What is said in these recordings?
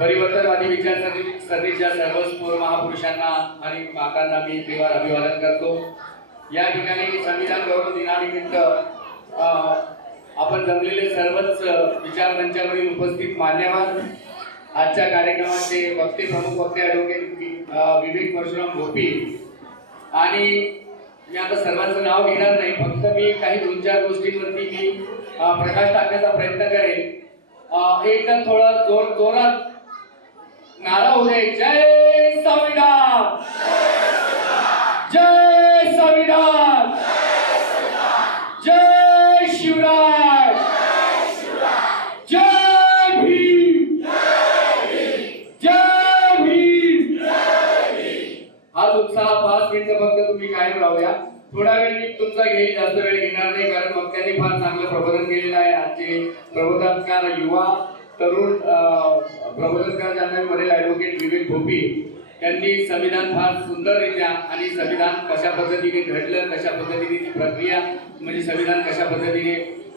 परिवर्तनवादी विचारसरणीच्या सर्व थोर महापुरुषांना आणि मातांना मी प्रेमाने अभिवादन करतो। या ठिकाणी संविधान गौरव दिनानिमित्त आपण जमलेले सर्वच विचार मंचावरील उपस्थित मान्यवर, आजच्या कार्यक्रमाचे वक्ते प्रमुख वक्ते ॲडव्होकेट विवेक परशुराम भोपी, आणि मी आता सर्वांचं नाव घेणार नाही, फक्त मी काही 2-4 गोष्टींवरती मी प्रकाश टाकण्याचा प्रयत्न करेन। एकदा थोडं जोरात नारा होऊ दे, जय संविधान, जय संविधान, जय शिवराय, जय भीम, जय भीम। हा उत्साह 5 मिनिटं फक्त तुम्ही कायम राहूया। थोडा वेळ मी तुमचा घेईल, जास्त वेळ घेणार नाही, कारण वक्त्यांनी फार चांगलं प्रबोधन केलेलं आहे। आजचे प्रबोधनकार युवा तरुण प्रबोधनकार ज्यांना म्हणेल ॲडव्होकेट विवेक भोपी यांनी संविधान फार सुंदररित्या आणि संविधान कशा पद्धतीने घडलं, कशा पद्धतीने ती प्रक्रिया म्हणजे संविधान कशा पद्धतीने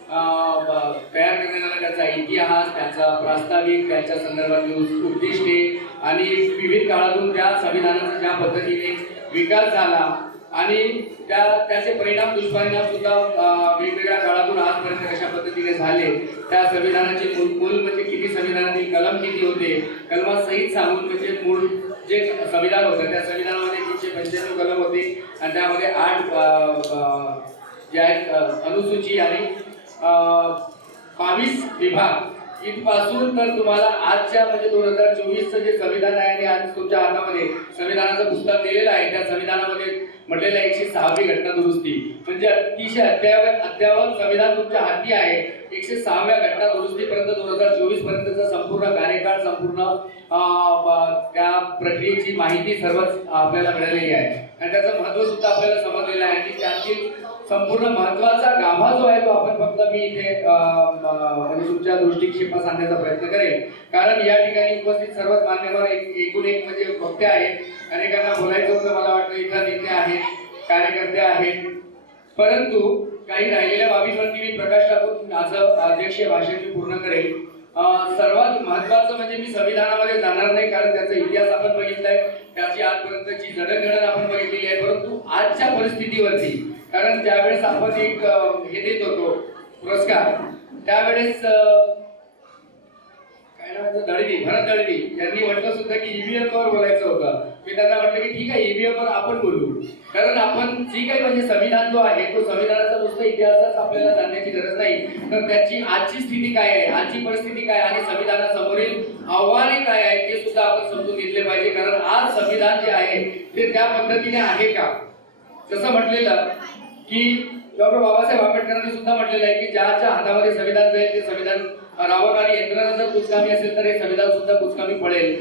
तयार करण्यात आला, त्याचा इतिहास, त्याचा प्रास्ताविक, त्याच्या संदर्भातील उद्दिष्टे आणि विविध काळातून त्या संविधानाचा ज्या पद्धतीने विकास झाला आणि त्याचे परिणाम दुष्परिणाम सुद्धा वेगवेगळ्या काळातून आजपर्यंत कशा पद्धतीने झाले, त्या संविधानाचे मूल म्हणजे किती, संविधानातील कलम किती होते, कलमासहित सांगून म्हणजे मूळ जे संविधान होतं त्या संविधानामध्ये 395 कलम होते आणि त्यामध्ये 8 जे आहेत अनुसूची आणि 22 विभाग इथपासून तर तुम्हाला आजच्या म्हणजे 2024चं जे संविधान आहे आणि आज तुमच्या हातामध्ये संविधानाचं पुस्तक दिलेलं आहे, त्या संविधानामध्ये म्हटलेलं 106वी घटना दुरुस्ती म्हणजे अतिशय अद्ययावत संविधान तुमच्या हाती आहे। 106व्या घटना दुरुस्तीपर्यंत 2024 पर्यंतचा संपूर्ण कार्यकाळ, संपूर्ण त्या प्रक्रियेची माहिती सर्वच आपल्याला मिळालेली आहे आणि त्याचं महत्त्व सुद्धा आपल्याला समजलेलं आहे आणि त्यातील संपूर्ण महत्त्वाचा गाभा जो आहे तो आपण फक्त मी इथे म्हणजे तुमच्या दृष्टिक्षेपात सांगण्याचा प्रयत्न करेन, कारण या ठिकाणी उपस्थित सर्वच मान्यवर एकूण एक म्हणजे वक्ते आहेत, अनेकांना बोलायचं होतं, मला वाटतं इथं नेते आहेत, कार्यकर्ते आहेत, परंतु काही राहिलेल्या बाबींवरती मी प्रकाश टाकून माझं अध्यक्षीय भाषण मी पूर्ण करेन। सर्वात महत्त्वाचं म्हणजे मी संविधानामध्ये जाणार नाही, कारण त्याचा इतिहास आपण बघितलाय, त्याची आजपर्यंतची जडणघडण आपण बघितलेली आहे, परंतु आजच्या परिस्थितीवरती, कारण ज्यावेळेस आपण एक हे देत होतो पुरस्कार, त्यावेळेस काय नाव दळवी, भरत दळवी यांनी म्हटलं सुद्धा की ईव्हीएम वर बोलायचं होतं। मी त्यांना म्हटलं की ठीक आहे, ईव्हीएम वर आपण बोलू, कारण आपण जी काही म्हणजे संविधान जो आहे तो संविधानाचा नुसतं इतिहासच आपल्याला जाणण्याची गरज नाही, तर त्याची आजची स्थिती काय आहे, आजची परिस्थिती काय आणि संविधानासमोरील आव्हाने काय आहेत ते सुद्धा आपण समजून घेतले पाहिजे, कारण आज संविधान जे आहे ते त्या पद्धतीने आहे का। जसं म्हटलेलं की डॉक्टर बाबासाहेब आंबेडकरांनी सुद्धा म्हटलेलं आहे की ज्याच्या हातामध्ये संविधान जाईल ते संविधान राबवणारी यंत्रणा जर कुचकामी असेल तर हे संविधान सुद्धा कुचकामी पडेल,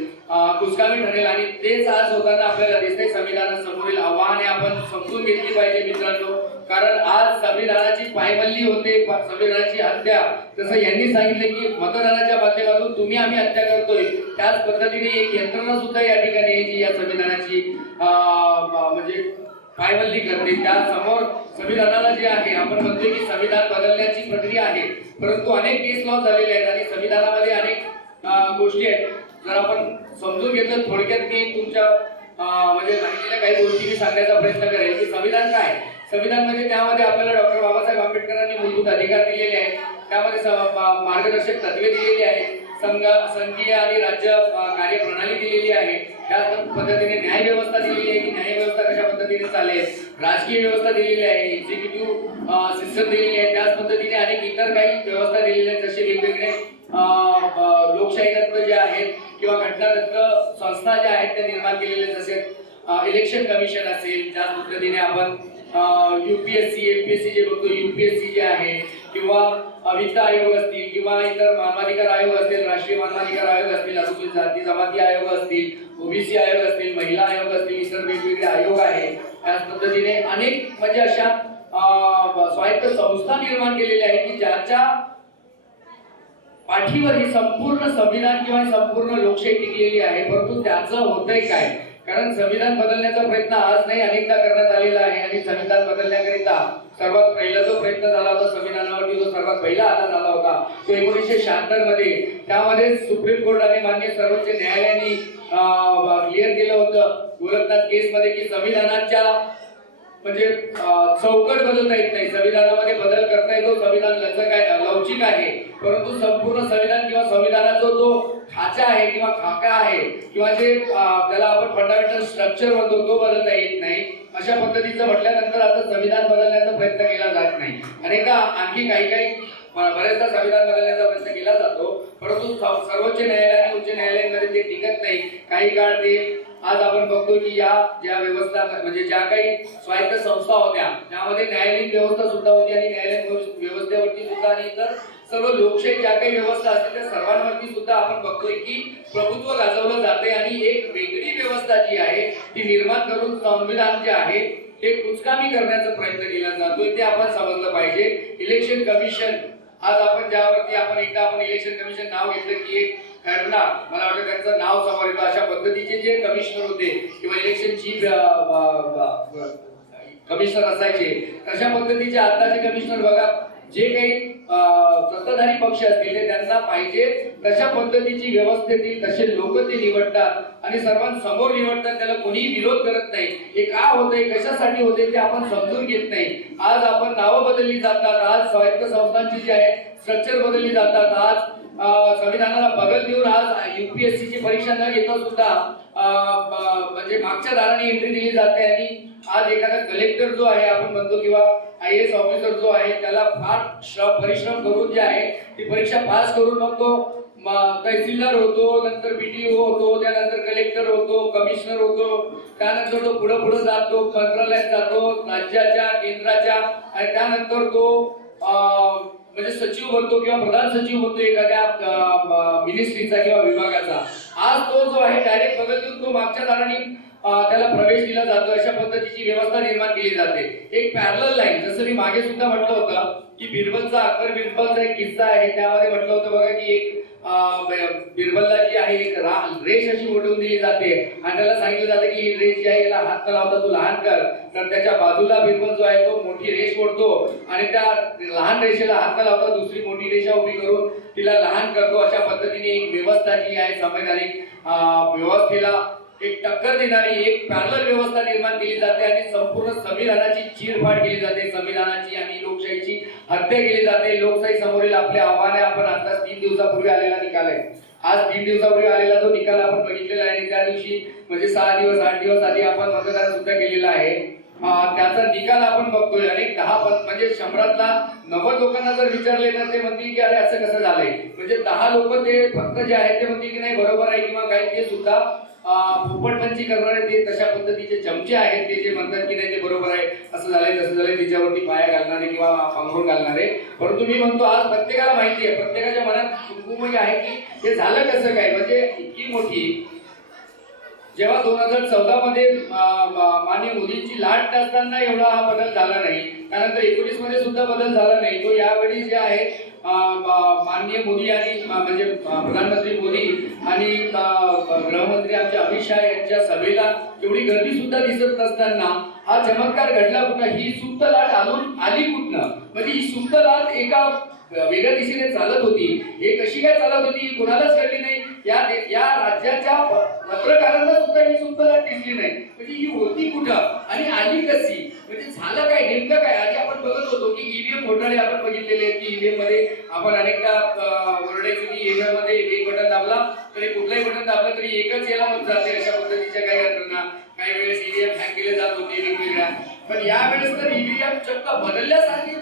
कुचकामी ठरेल आणि तेच आज होताना आपल्याला दिसते। संविधानासमोरील आव्हाने आपण समजून घेतली पाहिजे मित्रांनो, कारण आज संविधानाची पायमल्ली होते, संविधानाची हत्या, जसं यांनी सांगितले की मतदानाच्या माध्यमातून तुम्ही आम्ही हत्या करतोय, त्याच पद्धतीने एक यंत्रणा सुद्धा या ठिकाणी आहे जी या संविधानाची म्हणजे पायमल्ली करते। त्या समोर संविधानाला जे आहे आपण म्हणतोय की संविधान बदलण्याची प्रक्रिया आहे, परंतु अनेक केस लॉ झालेले आहेत आणि संविधानामध्ये अनेक गोष्टी आहेत। जर आपण समजून घेतलं थोडक्यात मी तुमच्या म्हणजे राहिलेल्या काही गोष्टी मी सांगण्याचा प्रयत्न करेन की संविधान काय। संविधान म्हणजे त्यामध्ये आपल्याला डॉक्टर बाबासाहेब आंबेडकरांनी मूलभूत अधिकार दिलेले आहेत, त्यामध्ये मार्गदर्शक तत्वे दिलेली आहेत, संघीय आणि राज्य कार्यप्रणाली दिलेली आहे, त्याच पद्धतीने न्याय व्यवस्था दिलेली आहे की न्याय व्यवस्था कशा पद्धतीने चालेल, राजकीय व्यवस्था दिलेली आहे, एक्झिक्युटिव्ह सिस्टम दिलेली आहे, त्याच पद्धतीने अनेक इतर काही व्यवस्था दिलेल्या आहेत, जसे वेगवेगळे लोकशाही तत्व जे आहेत किंवा घटनादत्त संस्था ज्या आहेत त्या निर्माण केलेल्या, जसे इलेक्शन कमिशन असेल, त्याच पद्धतीने आपण UPSC MPSC जे बघतो, UPSC जे आहे किंवा वित्त आयोग असतील किंवा इतर मानवाधिकार आयोग असतील, राष्ट्रीय मानवाधिकार आयोग असतील, अनुसूचित जाती जमाती आयोग असतील, OBC आयोग असतील, महिला आयोग असतील, इतर वेगवेगळे आयोग आहेत, त्याच पद्धतीने अनेक म्हणजे अशा स्वायत्त संस्था निर्माण केलेल्या आहेत की ज्याच्या पाठीवर ही संपूर्ण संविधान किंवा संपूर्ण लोकशाही टिकलेली आहे, परंतु त्याचं होतंय काय, कारण संविधान बदलण्याचा प्रयत्न आज नाही अनेकदा करण्यात आलेला आहे आणि संविधान बदलण्याकरिता सर्वात पहिला जो प्रयत्न झाला होता संविधानावरती जो सर्वात पहिला आधार झाला होता तो 1976 मध्ये. त्यामध्ये सुप्रीम कोर्ट आणि माननीय सर्वोच्च न्यायालयाने क्लिअर केलं होतं गोलकनाथ केस मध्ये की संविधानाच्या म्हणजे चौकट बदलता येत नाही, संविधानामध्ये बदल करता येतो, संविधान लवचिक आहे, परंतु संपूर्ण संविधान किंवा संविधानाचा जो खाचा आहे किंवा खाका आहे किंवा जे त्याला आपण फंडामेंटल स्ट्रक्चर म्हणतो तो बदलता येत नाही. अशा पद्धतीचं म्हटल्यानंतर आता संविधान बदलण्याचा प्रयत्न केला जात नाही. अनेकदा आणखी काही बरेचदा संविधान बदलण्याचा प्रयत्न केला जातो, परंतु सर्वोच्च न्यायालय आणि उच्च न्यायालयामध्ये ते टिकत नाही. काही काळ ते आज आपण बघतो की या ज्या व्यवस्था म्हणजे ज्या काही स्वायत्त संस्था होत्या त्यामध्ये न्यायालयीन व्यवस्था सुद्धा होती आणि न्यायालयीन व्यवस्थेवरती सुद्धा आणि इतर सर्व लोकशाही ज्या काही व्यवस्था असते त्या सर्वांवरती सुद्धा आपण बघतोय की प्रभुत्व गाजवलं जाते आणि एक वेगळी व्यवस्था जी आहे ती निर्माण करून संविधान जे आहे ते कुचकामी करण्याचा प्रयत्न केला जातोय ते आपण समजलं पाहिजे. इलेक्शन कमिशन आज आपण ज्यावरती आपण इलेक्शन कमिशन नाव घेतलं की एक ठरणार मला वाटतं त्यांचं नाव समोर येतं अशा पद्धतीचे जे कमिशनर होते किंवा इलेक्शन चीफ कमिशनर असायचे तशा पद्धतीचे आताचे कमिशनर बघा जे काही सत्ताधारी पक्ष असतील ते त्यांना पाहिजे तशा पद्धतीची व्यवस्थेतील तसे लोक ते निवडतात आणि सर्वांसमोर निवडतात, त्याला कोणीही विरोध करत नाही. हे का होतंय कशासाठी होते ते आपण समजून घेत नाही. आज आपण नावं बदलली जातात, आज स्वायत्त संस्थांची जी आहे स्ट्रक्चर बदलली जातात, आज संविधानाला बगल देऊन आज UPSC ची परीक्षा न घेता सुद्धा म्हणजे मागच्या दाराने एंट्री दिली जाते आणि आज एखादा कलेक्टर जो आहे आपण म्हणतो किंवा IAS ऑफिसर जो आहे त्याला फार परिश्रम करून जे आहे ती परीक्षा पास करून मग तो तहसीलदार होतो, नंतर BDO होतो, त्यानंतर कलेक्टर होतो, कमिशनर होतो, त्यानंतर तो पुढे जातो, मंत्रालयात जातो राज्याच्या केंद्राच्या आणि त्यानंतर तो म्हणजे सचिव बनतो किंवा प्रधान सचिव बनतो एखाद्या मिनिस्ट्रीचा किंवा विभागाचा. आज तो जो आहे डायरेक्ट बदल देऊन तो मागच्या दाराने त्याला प्रवेश दिला जातो. अशा पद्धतीची व्यवस्था निर्माण केली जाते. एक पॅरलल लाईन जसं मी मागे सुद्धा म्हटलं होतं की बिरबलचा अकबर बिरबलचा एक किस्सा आहे त्यामध्ये म्हटलं होतं बघा की एक बिरबलला जी आहे एक रेष अशी ओढवून दिली जाते आणि त्याला सांगितलं जातं की ही रेष जी आहे याला हात न लावता तू लहान कर. तर त्याच्या बाजूला बिरबल जो आहे तो मोठी रेष ओढतो आणि त्या लहान रेषेला हात न लावता दुसरी मोठी रेषा उभी करून तिला लहान करतो. अशा पद्धतीने एक व्यवस्था जी आहे संवैधानिक व्यवस्थेला एक टक्कर देणारी एक पॅरलल व्यवस्था निर्माण केली जाते आणि संपूर्ण संविधानाची चीरफाड केली जाते, संविधानाची आणि लोकशाहीची हत्या केली जाते. लोकशाही समोरील आपले आव्हाने आपण आता 3 दिवसापूर्वी आलेला निकाल आहे. आज 3 दिवसापूर्वी आलेला जो निकाल आपण बघितलेला आहे आणि त्या दिवशी म्हणजे 6 दिवस 8 दिवस आधी आपण मतदान सुद्धा केलेला आहे. त्याचा निकाल आपण बघतोय अनेक 10 म्हणजे 100तला 90 लोकांना जर विचारले तर ते म्हणतील की अरे असं कसं झालंय. म्हणजे 10 लोक ते फक्त जे आहेत ते म्हणतील की नाही बरोबर आहे किंवा काही ते सुद्धा पोपटपंची करणारे ते तशा पद्धतीचे चमचे आहेत ते जे म्हणतात की नाही ते बरोबर आहे असं झालंय तसं झालंय त्याच्यावरती पाया घालणारे किंवा पांघरून घालणारे. परंतु मी म्हणतो आज प्रत्येकाला माहिती आहे प्रत्येकाच्या मनात कुंकुमही आहे की हे झालं कसं काय. म्हणजे इतकी मोठी जेव्हा 2014 मध्ये माननीय मोदींची लाट असताना एवढा हा बदल झाला नाही, त्यानंतर 19 मध्ये सुद्धा बदल झाला नाही. तो यावेळी जे आहे माननीय मोदी आणि म्हणजे प्रधानमंत्री मोदी आणि गृहमंत्री आमचे अमित शहा यांच्या सभेला एवढी गर्दी सुद्धा दिसत नसताना हा चमत्कार घडला कुठं. ही सुप्त लाट आली कुठनं. म्हणजे ही सुप्त लाट एका वेगळ्या दिशेने चालत होती. हे कशी काय चालत होती कोणालाच कळली नाही. या राज्याच्या पत्रकारांना सुद्धा ही सुप्त लाट दिसली नाही. म्हणजे ही होती कुठं आणि आली कशी. म्हणजे झालं काय नेमकं काय. आधी आपण बघत होतो की EVM घोटाळे आपण बघितलेले आहेत की EVM मध्ये आपण अनेकदा ओरडायचो की EVM मध्ये एक बटन दाबला तरी कुठलाही बटन दाबलं तरी एकच याला मत जाते. अशा पद्धतीच्या काही घटना काही वेळेस EVM हॅक केले जात होते वेगवेगळ्या. पण यावेळेस तर EVM चक्क बदलल्यासारखी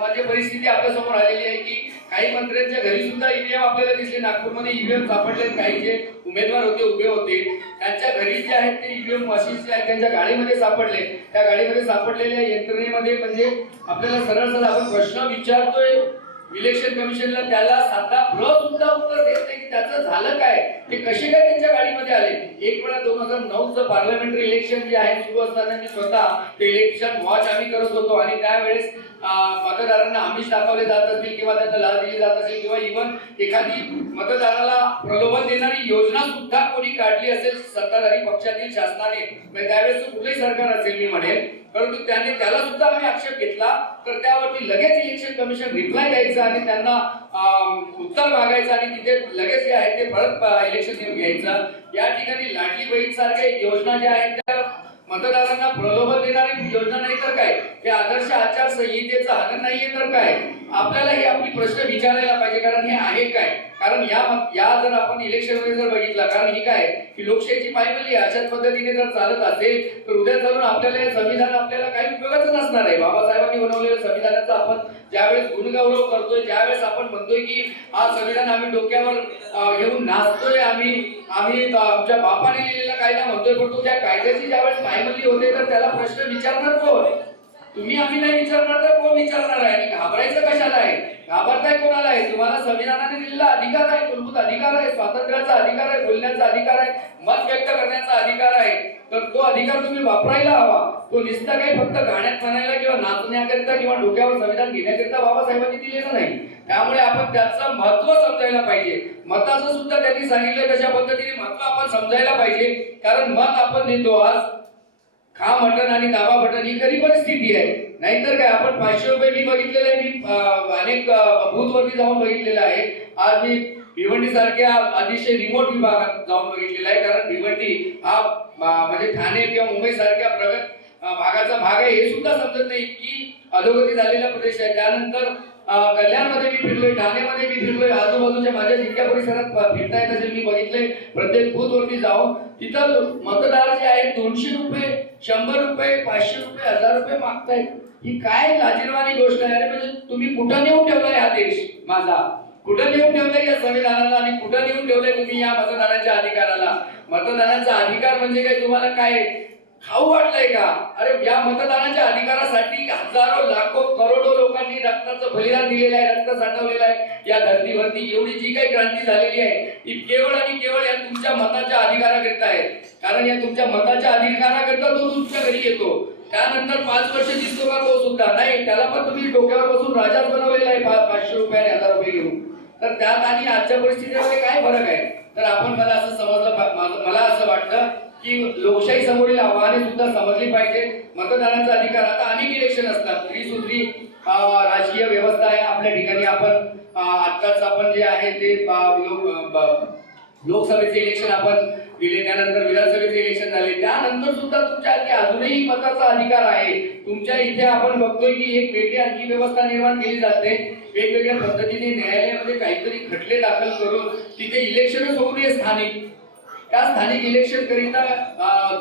म्हणजे परिस्थिती आपल्या समोर आलेली आहे की काही मंत्र्यांच्या घरी सुद्धा EVM आपल्याला दिसले. नागपूरमध्ये EVM सापडले. काही जे उमेदवार होते उभे होते त्यांच्या घरी जे आहेत ते EVM मशीन्स जे आहेत त्यांच्या गाडीमध्ये सापडले. त्या गाडीमध्ये सापडलेल्या यंत्रणेमध्ये म्हणजे आपल्याला सरळ सरळ आपण प्रश्न विचारतोय इलेक्शन कमिशनला त्याला साधा सुद्धा उत्तर देत नाही की त्याचं झालं काय, ते कसे काय त्यांच्या गाडीमध्ये आले. एक वेळा 2009चं पार्लमेंटरी इलेक्शन जे आहे सुरू असताना मी स्वतः ते इलेक्शन वॉच आम्ही करत होतो आणि त्यावेळेस मतदारांना आमिष दाखवले जात असतील किंवा त्यांना लाच दिली जात असेल किंवा इव्हन एखादी मतदाराला प्रलोभन देणारी योजना सुद्धा कोणी काढली असेल सत्ताधारी पक्षातील शासनाने, त्यावेळेस कुठलंही सरकार असेल मी म्हणेल, परंतु त्याला सुद्धा आम्ही आक्षेप घेतला तर त्यावरती लगेच इलेक्शन कमिशन रिप्लाय द्यायचं आणि त्यांना उत्तर मागायचं आणि तिथे लगेच जे आहे ते परत इलेक्शन घ्यायचं. या ठिकाणी लाडली बहीण सारख्या योजना ज्या आहेत त्या मतदारांना प्रलोभन देणारी योजना नाही तर काय, ते आदर्श आचारसंहितेचं हनन नाहीये तर काय. आपल्याला हे आपली प्रश्न विचारायला पाहिजे, कारण हे आहे काय. कारण या जर आपण इलेक्शन मध्ये जर बघितलं, कारण ही काय की लोकशाहीची पायमल्ली अशाच पद्धतीने जर चालत असेल तर उद्या चालून आपल्याला हे संविधान आपल्याला काही उपयोगाचं नसणार आहे. बाबासाहेबांनी बनवलेलं संविधानाचा आपण ज्यावेळेस गुणगौरव करतोय, ज्यावेळेस आपण म्हणतोय की हा संविधान आम्ही डोक्यावर घेऊन नाचतोय, आम्ही आमच्या बापाने लिहिलेला कायदा म्हणतोय, परंतु त्या कायद्याची ज्यावेळेस पायमल्ली होते तर त्याला प्रश्न विचारणार कोण. तुम्ही आम्ही नाही विचारणार तर कोण विचारणार आहे. आणि घाबरायचं कशाला आहे, घाबरताय कोणाला आहे. तुम्हाला संविधानाने दिलेला अधिकार आहे, मूलभूत अधिकार आहे, स्वातंत्र्याचा अधिकार आहे, बोलण्याचा अधिकार आहे, मत व्यक्त करण्याचा अधिकार आहे, तर तो अधिकार तुम्ही वापरायला हवा. तो नुसता काही फक्त गाण्यात म्हणायला किंवा नाचण्याकरिता किंवा डोक्यावर संविधान घेण्याकरिता बाबासाहेबांनी दिलेलं नाही. त्यामुळे आपण त्याचं महत्व समजायला पाहिजे. मताचं सुद्धा त्यांनी सांगितलं तशा पद्धतीने महत्व आपण समजायला पाहिजे, कारण मत आपण देतो. आज खा मटण आणि दाबा बटन ही खरी परिस्थिती आहे. नाहीतर काय, आपण 500 रुपये मी बघितलेलं आहे, मी अनेक बूथवरती जाऊन बघितलेलं आहे. आज मी भिवंडी सारख्या अतिशय रिमोट विभागात जाऊन बघितलेला आहे, कारण भिवंडी हा म्हणजे ठाणे किंवा मुंबई सारख्या प्रगत भागाचा भाग आहे हे सुद्धा समजत नाही, इतकी अधोगती झालेला प्रदेश आहे. त्यानंतर कल्याणमध्ये मी फिरलोय, ठाण्यामध्ये मी फिरलोय, आजूबाजूच्या माझ्या जितक्या परिसरात फिरता येत असेल मी बघितलंय. प्रत्येक बूथ वरती जाऊन तिथं मतदार जे आहेत 200 रुपये, 100 रुपये, 500 रुपये, 1000 रुपये मागतायत. ही काय लाजिरवाणी गोष्ट आहे. अरे म्हणजे तुम्ही कुठं नेऊन ठेवलाय हा देश माझा, कुठं नेऊन ठेवलंय या संविधानाला आणि कुठं नेऊन ठेवलंय तुम्ही या मतदानाच्या अधिकाराला. मतदानाचा अधिकार म्हणजे काय तुम्हाला काय खाऊ वाटलंय का. अरे या मतदानाच्या अधिकारासाठी हजारो लाखो करोडो लोकांनी रक्ताचं बलिदान दिलेलं आहे, रक्त साठवलेलं आहे या धर्तीवरती. एवढी जी काही क्रांती झालेली आहे ती केवळ आणि केवळ या तुमच्या मताच्या अधिकाराकरिता आहे. कारण या तुमच्या मताच्या अधिकाराकरिता तो तुमच्या घरी येतो, त्यानंतर 5 वर्ष दिसतो का तो सुद्धा नाही, त्याला पण तुम्ही डोक्यावर बसून राजाच बनवलेला आहे 500 रुपये आणि 1000 रुपये घेऊन. तर त्यात आणि आजच्या परिस्थितीमध्ये काय फरक आहे. तर आपण मला असं समजलं, मला असं वाटतं की लोकशाही समोरील आव्हाने सुद्धा समजली पाहिजे. मतदानाचा अधिकार, आता अनेक इलेक्शन असतात, त्रिसूत्री राजकीय व्यवस्था आहे आपल्या ठिकाणी. आपण आत्ताच आपण जे आहे ते लोकसभेचे इलेक्शन आपण दिले, त्यानंतर विधानसभेचे इलेक्शन झाले, त्यानंतर सुद्धा तुमच्या अजूनही मताचा अधिकार आहे. तुमच्या इथे आपण बघतोय की एक वेगळी आणखी व्यवस्था निर्माण केली जाते. वेगवेगळ्या पद्धतीने न्यायालयामध्ये काहीतरी खटले दाखल करून तिथे इलेक्शनच होऊ नये स्थानिक. त्या स्थानिक इलेक्शन करिता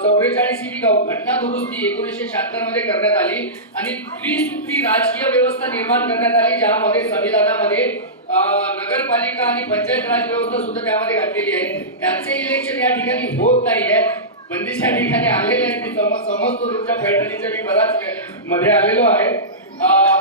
44वी घटना दुरुस्ती 1976 मध्ये करण्यात आली आणि त्रिसूत्री राजकीय व्यवस्था निर्माण करण्यात आली, ज्यामध्ये संविधानामध्ये नगरपालिका आणि पंचायत राज व्यवस्था सुद्धा त्यामध्ये घातलेली आहे. त्याचे इलेक्शन या ठिकाणी होत नाहीये. बंदिशा ठिकाणी आलेले आहेत, मी समजतो तुमच्या पैठणीच्या, मी बराच मध्ये आलेलो आहे.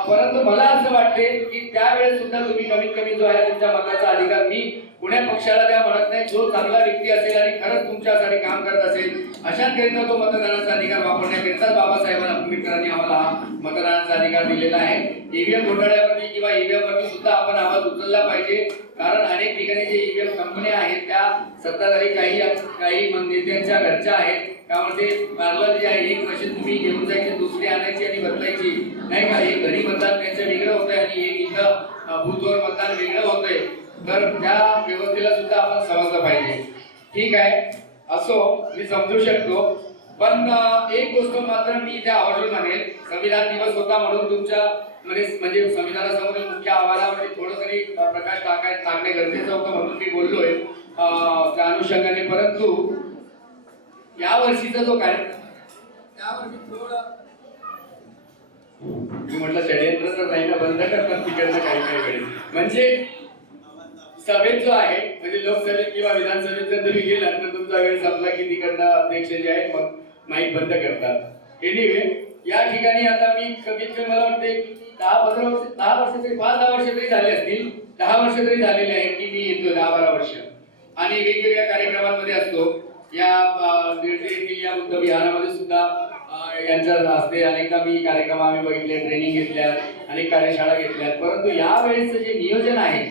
परंतु मला असं वाटते की त्यावेळेस सुद्धा तुम्ही कमीत कमी जो आहे तुमच्या मताचा अधिकार, मी पुण्या पक्षाला त्या म्हणत नाही, जो चांगला व्यक्ती असेल आणि खरंच तुमच्यासाठी काम करत असेल अशांकरिता तो मतदानाचा अधिकार वापरण्याकरिता बाबासाहेब आंबेडकरांनी आम्हाला मतदानाचा अधिकार दिलेला आहे. ईव्हीएम घोटाळ्यावरती किंवा ईव्हीएम वरती सुद्धा आपण आवाज उचलला पाहिजे, कारण अनेक ठिकाणी जे ईव्हीएम कंपन्या आहेत त्या सत्ताधारी काही नेत्यांच्या घरच्या आहेत. त्यामध्ये पार्लर जे आहे एक मशीन तुम्ही घेऊन जायची, दुसरी आणायची आणि बदलायची, नाही का. एक घरी मतदान त्यांचं वेगळं होतंय आणि एक इथं बूथवर मतदान वेगळं होतंय. तर त्या व्यवस्थेला सुद्धा आपण समजलं पाहिजे. ठीक आहे, असो, मी समजू शकतो, पण एक गोष्ट मात्र मी इथे आवर्जून म्हणेल, संविधान दिवस होता म्हणून तुमच्या म्हणजे संविधानासमोरील मुख्य आव्हानावर थोडं तरी प्रकाश टाकणे गरजेचं होतं म्हणून मी बोललोय त्या अनुषंगाने. परंतु या वर्षीचा जो कार्यक्रम त्यावर मी थोडं मी म्हटलं षडयंत्र तर नाही ना, बंद करतात तिकडनं काही वेळेस. म्हणजे सभेत जो आहे म्हणजे लोकसभेत किंवा विधानसभेत जर तुम्ही गेलात तर तुमचा वेळ संपला की तिकडनं अध्यक्ष जे आहेत मग माईक बंद करतात. एनिवे या ठिकाणी आता मी कमीत कमी मला वाटते 10-15 वर्ष 5-10 वर्ष तरी झाले असतील, 10 वर्ष तरी झालेले आहेत की मी येतो, 10-12 वर्ष आणि वेगवेगळ्या कार्यक्रमांमध्ये असतो. या बीडचे येथील या बुद्ध विहारामध्ये सुद्धा यांच्या हस्ते अनेकदा मी कार्यक्रम आम्ही बघितले, ट्रेनिंग घेतल्या, अनेक कार्यशाळा घेतल्या. परंतु या वेळेचं जे नियोजन आहे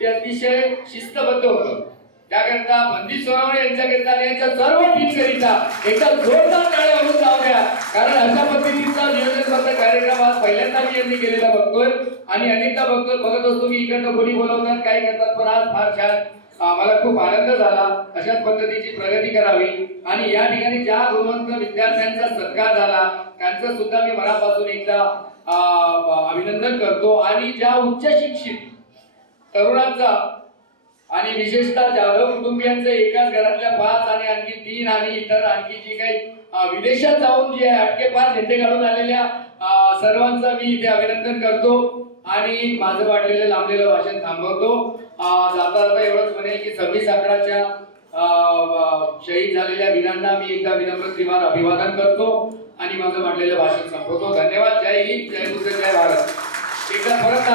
ते अतिशय शिस्तबद्ध होतं. त्याकरता बंदी सोनवणे यांच्याकरिता आणि यांच्या सर्व टीमकरिता एकदा जोरदार टाळ्या होऊन जाऊ द्या, कारण अशा पद्धतीचा नियोजनबद्ध कार्यक्रम आज पहिल्यांदा मी यांनी केलेला बघतोय आणि अनेकदा बघत असतो की इकडनं कोणी बोलवतात काय करतात, पण आज फार छान मला खूप आनंद झाला. अशाच पद्धतीची प्रगती करावी आणि या ठिकाणी ज्या गुणवंत विद्यार्थ्यांचा सत्कार झाला त्यांचं सुद्धा मी मनापासून एकदा अभिनंदन करतो. आणि ज्या उच्च शिक्षित तरुणांचा आणि विशेषतः जाधव कुटुंबियांचे एकाच घरातल्या 5 आणि आणखी 3 आणि इतर आणखी जी काही विदेशात जाऊन जे अटके पार झेंडे काढून आलेल्या सर्वांचा मी इथे अभिनंदन करतो आणि माझं वाढलेलं लांबलेलं भाषण थांबवतो. जाता जाता एवढंच म्हणेल की 26/11च्या शहीद झालेल्या वीरांना मी एकदा विनम्र त्रिवार अभिवादन करतो आणि माझं वाढलेलं भाषण संपवतो. धन्यवाद. जय हिंद, जय बुद्ध, जय भारत. एकदा परत